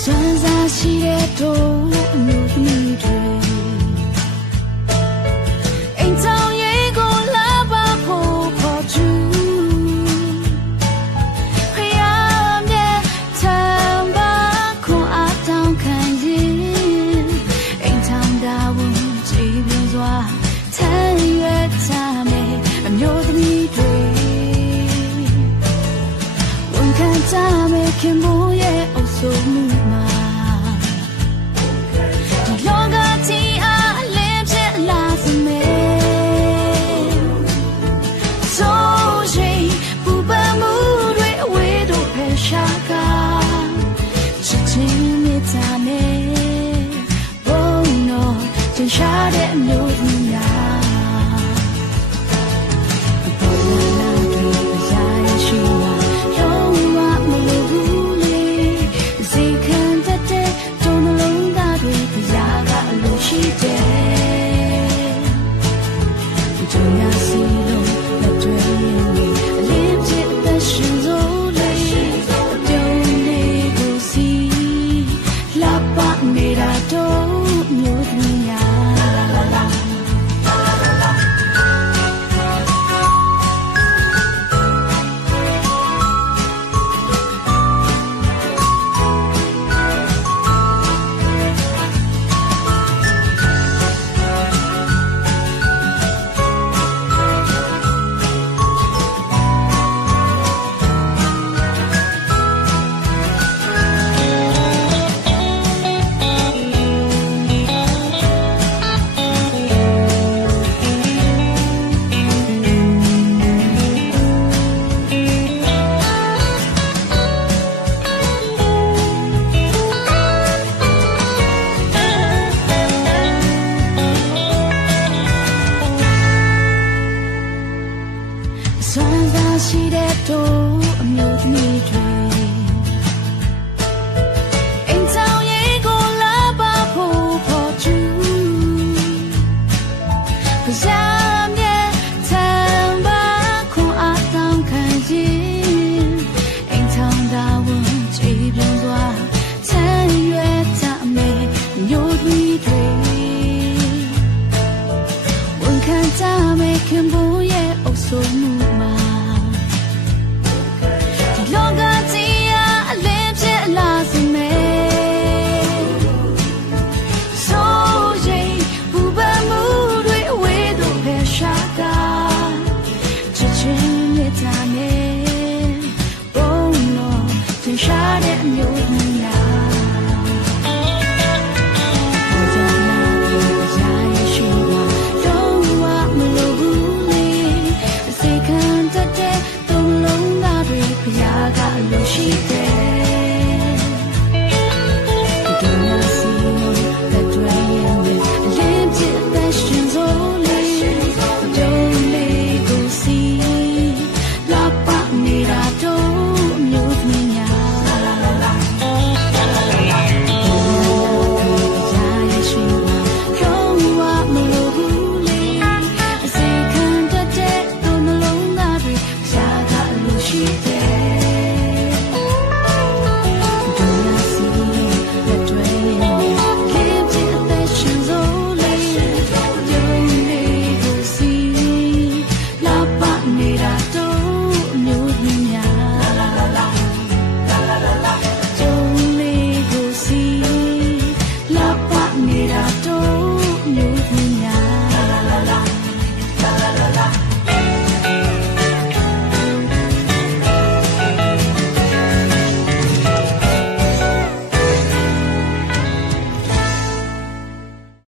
စွမ်းစားရှိတဲ့တို့အမှုသမီးတွေ Shot at a million shot at you.